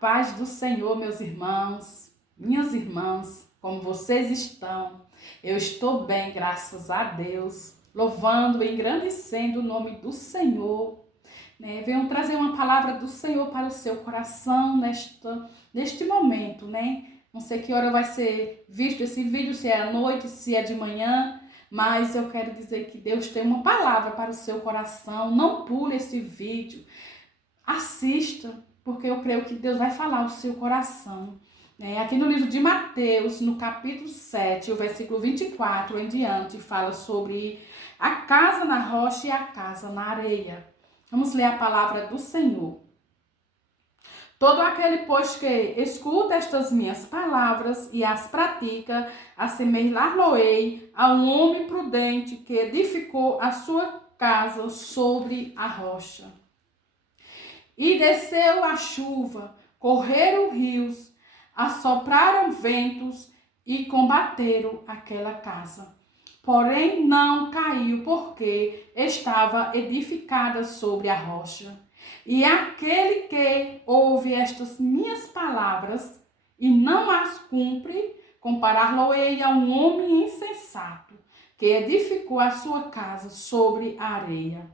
paz do Senhor, meus irmãos, minhas irmãs, como vocês estão? Eu estou bem, graças a Deus, louvando e engrandecendo o nome do Senhor. Venho trazer uma palavra do Senhor para o seu coração neste momento, né? Não sei que hora vai ser visto esse vídeo, se é à noite, se é de manhã, mas eu quero dizer que Deus tem uma palavra para o seu coração. Não pule esse vídeo, assista, porque eu creio que Deus vai falar ao seu coração. Aqui no livro de Mateus, no capítulo 7, o versículo 24 em diante, fala sobre a casa na rocha e a casa na areia. Vamos ler a palavra do Senhor. Todo aquele, pois, que escuta estas minhas palavras e as pratica, assemelhar-lo-ei a um homem prudente que edificou a sua casa sobre a rocha. E desceu a chuva, correram rios, assopraram ventos e combateram aquela casa. Porém não caiu, porque estava edificada sobre a rocha. E aquele que ouve estas minhas palavras e não as cumpre, comparar-lo-ei a um homem insensato, que edificou a sua casa sobre a areia.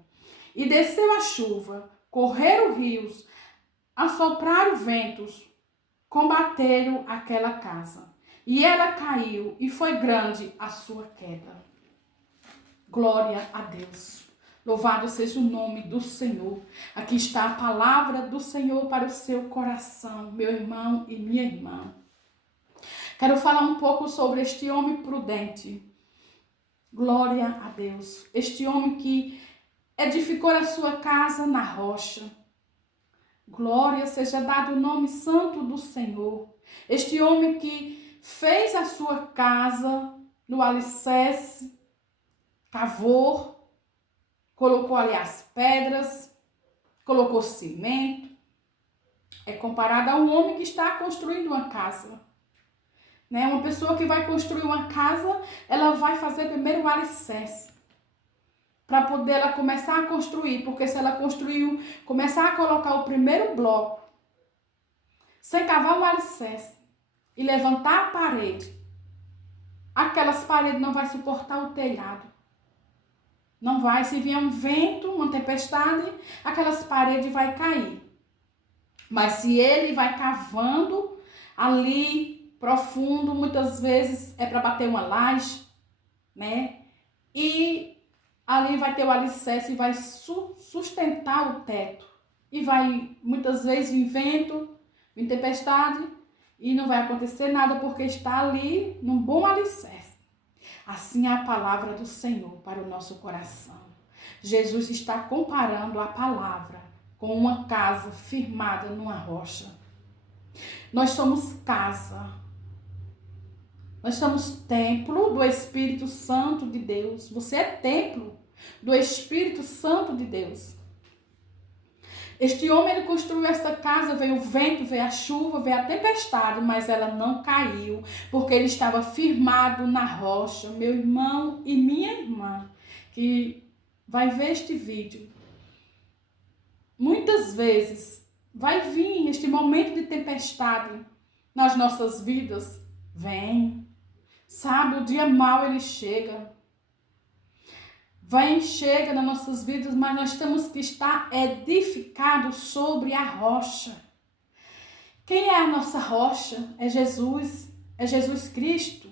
E desceu a chuva, correram rios, assopraram ventos, combateram aquela casa. E ela caiu, e foi grande a sua queda. Glória a Deus. Louvado seja o nome do Senhor. Aqui está a palavra do Senhor para o seu coração, meu irmão e minha irmã. Quero falar um pouco sobre este homem prudente. Glória a Deus. Este homem que edificou a sua casa na rocha. Glória seja dado o nome santo do Senhor. Este homem que fez a sua casa no alicerce, cavou, colocou ali as pedras, colocou cimento. É comparado a um homem que está construindo uma casa. Uma pessoa que vai construir uma casa, ela vai fazer primeiro o alicerce, para poder ela começar a construir, porque se ela começar a colocar o primeiro bloco, sem cavar um alicerce e levantar a parede, aquelas paredes não vai suportar o telhado. Não vai, se vier um vento, uma tempestade, aquelas paredes vai cair. Mas se ele vai cavando ali profundo, muitas vezes é para bater uma laje, E ali vai ter o alicerce e vai sustentar o teto. E vai, muitas vezes, vir vento, vir tempestade, e não vai acontecer nada porque está ali num bom alicerce. Assim é a palavra do Senhor para o nosso coração. Jesus está comparando a palavra com uma casa firmada numa rocha. Nós somos casa. Nós somos templo do Espírito Santo de Deus. Você é templo do Espírito Santo de Deus. Este homem, ele construiu esta casa, veio o vento, veio a chuva, veio a tempestade, mas ela não caiu, porque ele estava firmado na rocha. Meu irmão e minha irmã, que vai ver este vídeo, muitas vezes vai vir este momento de tempestade nas nossas vidas. Vem. Sabe, o dia mau ele chega. Chega nas nossas vidas, mas nós temos que estar edificados sobre a rocha. Quem é a nossa rocha? É Jesus Cristo.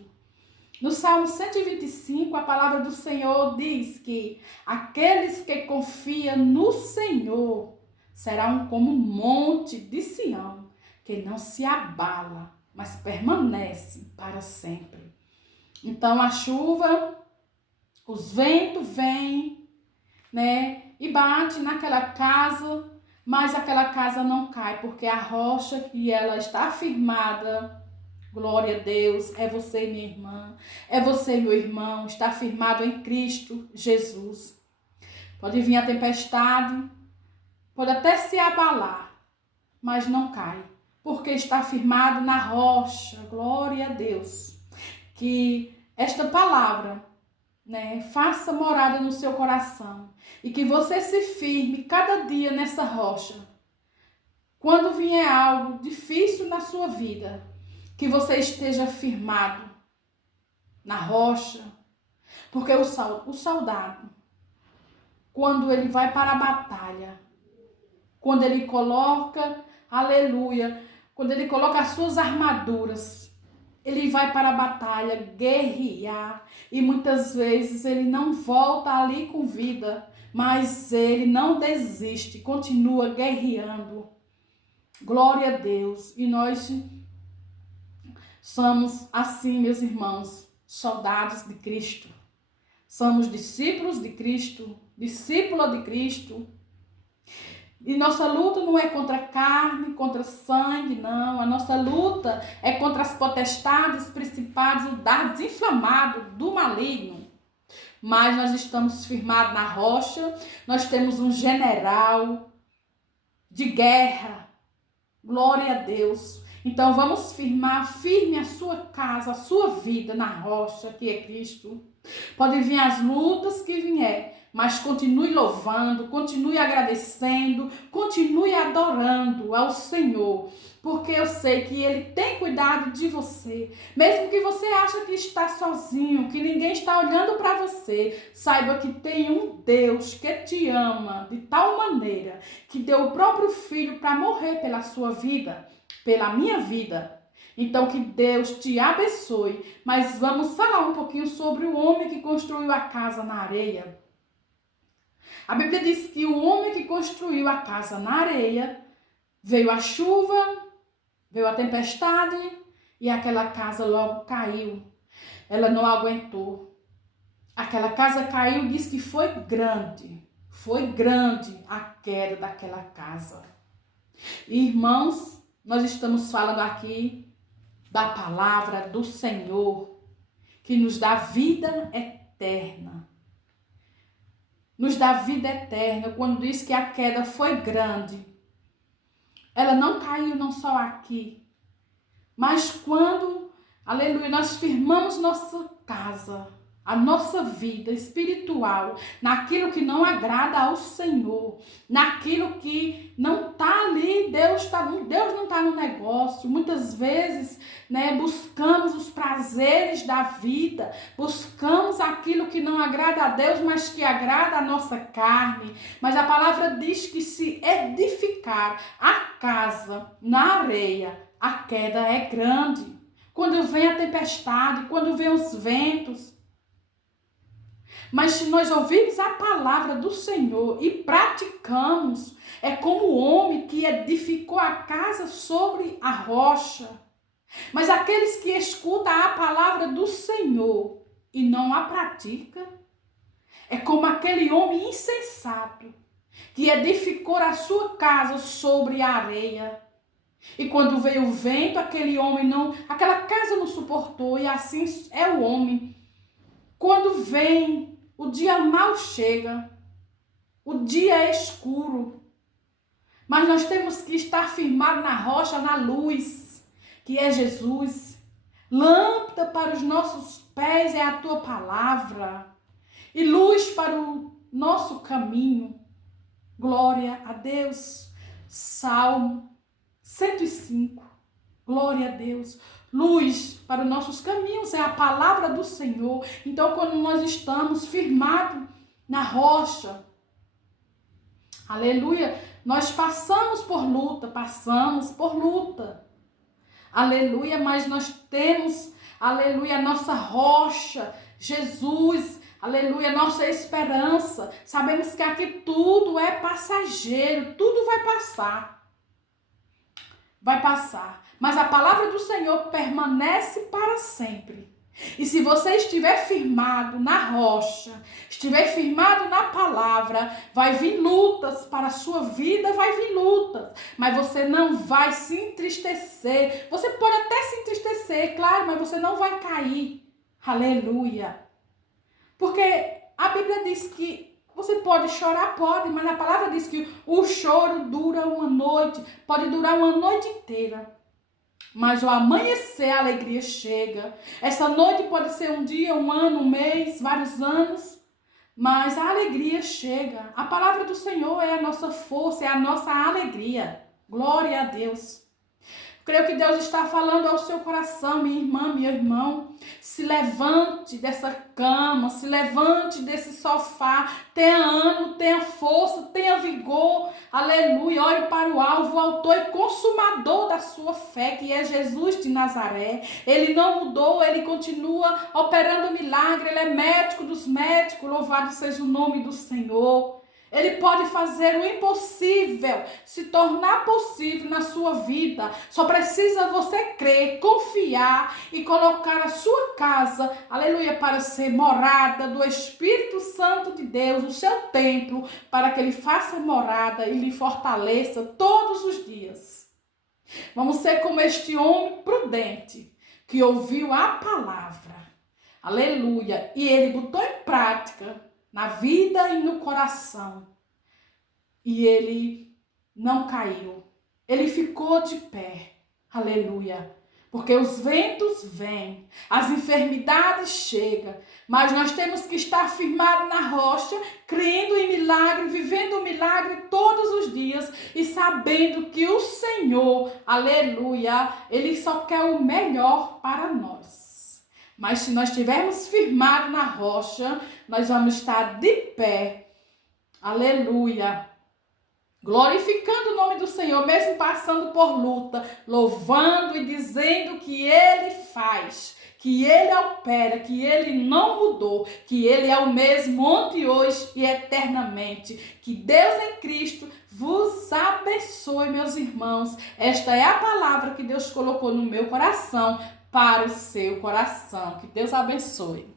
No Salmo 125, a palavra do Senhor diz que aqueles que confiam no Senhor serão como um monte de Sião, que não se abala, mas permanece para sempre. Então a chuva, os ventos vêm, e bate naquela casa, mas aquela casa não cai, porque a rocha que ela está firmada, glória a Deus, é você, minha irmã, é você, meu irmão, está firmado em Cristo Jesus. Pode vir a tempestade, pode até se abalar, mas não cai, porque está firmado na rocha, glória a Deus. Que esta palavra, faça morada no seu coração e que você se firme cada dia nessa rocha, Quando vier algo difícil na sua vida, que você esteja firmado na rocha, porque o soldado, quando ele vai para a batalha, quando ele coloca, aleluia, quando ele coloca as suas armaduras, ele vai para a batalha guerrear e muitas vezes ele não volta ali com vida, mas ele não desiste, continua guerreando. Glória a Deus. E nós somos assim, meus irmãos, soldados de Cristo. Somos discípulos de Cristo, discípula de Cristo. E nossa luta não é contra carne, contra sangue, não. A nossa luta é contra as potestades, principados, o dardo inflamado do maligno. Mas nós estamos firmados na rocha, nós temos um general de guerra. Glória a Deus. Então vamos firme a sua casa, a sua vida na rocha, que é Cristo. Podem vir as lutas que vier, mas continue louvando, continue agradecendo, continue adorando ao Senhor, porque eu sei que Ele tem cuidado de você. Mesmo que você ache que está sozinho, que ninguém está olhando para você, saiba que tem um Deus que te ama de tal maneira que deu o próprio Filho para morrer pela sua vida, pela minha vida. Então, que Deus te abençoe. Mas vamos falar um pouquinho sobre o homem que construiu a casa na areia. A Bíblia diz que o homem que construiu a casa na areia, veio a chuva, veio a tempestade e aquela casa logo caiu. Ela não aguentou. Aquela casa caiu e diz que foi grande a queda daquela casa. Irmãos, nós estamos falando aqui da palavra do Senhor, que nos dá vida eterna. Nos dá vida eterna. Quando diz que a queda foi grande, ela não caiu não só aqui, mas quando, aleluia, nós firmamos nossa casa, a nossa vida espiritual, naquilo que não agrada ao Senhor, naquilo que não está ali, Deus não está no negócio. Muitas vezes, buscamos os prazeres da vida, buscamos aquilo que não agrada a Deus, mas que agrada a nossa carne. Mas a palavra diz que se edificar a casa na areia, a queda é grande. Quando vem a tempestade, quando vem os ventos. Mas se nós ouvirmos a palavra do Senhor e praticamos, é como o homem que edificou a casa sobre a rocha. Mas aqueles que escutam a palavra do Senhor e não a praticam, é como aquele homem insensato que edificou a sua casa sobre a areia. E quando veio o vento, aquela casa não suportou, e assim é o homem. Quando vem, o dia mal chega, o dia é escuro, mas nós temos que estar firmados na rocha, na luz, que é Jesus. Lâmpada para os nossos pés é a tua palavra, e luz para o nosso caminho. Glória a Deus. Salmo 105. Glória a Deus. Luz para os nossos caminhos é a palavra do Senhor. Então, quando nós estamos firmados na rocha, aleluia, nós passamos por luta, aleluia, mas nós temos, aleluia, a nossa rocha, Jesus, aleluia, nossa esperança. Sabemos que aqui tudo é passageiro, tudo vai passar. Mas a palavra do Senhor permanece para sempre. E se você estiver firmado na rocha, estiver firmado na palavra, vai vir lutas para a sua vida, mas você não vai se entristecer. Você pode até se entristecer, claro, mas você não vai cair. Aleluia. Porque a Bíblia diz que você pode chorar, mas a palavra diz que o choro dura uma noite, pode durar uma noite inteira. Mas ao amanhecer a alegria chega. Essa noite pode ser um dia, um ano, um mês, vários anos, mas a alegria chega. A palavra do Senhor é a nossa força, é a nossa alegria. Glória a Deus. Creio que Deus está falando ao seu coração, minha irmã, meu irmão. Se levante dessa cama, se levante desse sofá. Tenha ânimo, tenha força, tenha vigor. Aleluia. Olhe para o alvo, o autor e consumador da sua fé, que é Jesus de Nazaré. Ele não mudou, ele continua operando milagre. Ele é médico dos médicos. Louvado seja o nome do Senhor. Ele pode fazer o impossível se tornar possível na sua vida. Só precisa você crer, confiar e colocar a sua casa, aleluia, para ser morada do Espírito Santo de Deus, o seu templo, para que ele faça morada e lhe fortaleça todos os dias. Vamos ser como este homem prudente que ouviu a palavra, aleluia, e ele botou em prática na vida e no coração. E ele não caiu. Ele ficou de pé. Aleluia. Porque os ventos vêm, as enfermidades chegam, mas nós temos que estar firmados na rocha, crendo em milagre, vivendo o milagre todos os dias e sabendo que o Senhor, aleluia, Ele só quer o melhor para nós. Mas se nós estivermos firmados na rocha, nós vamos estar de pé. Aleluia. Glorificando o nome do Senhor, mesmo passando por luta, louvando e dizendo que Ele faz, que Ele opera, que Ele não mudou, que Ele é o mesmo ontem, hoje e eternamente. Que Deus em Cristo vos abençoe, meus irmãos. Esta é a palavra que Deus colocou no meu coração, para o seu coração. Que Deus abençoe.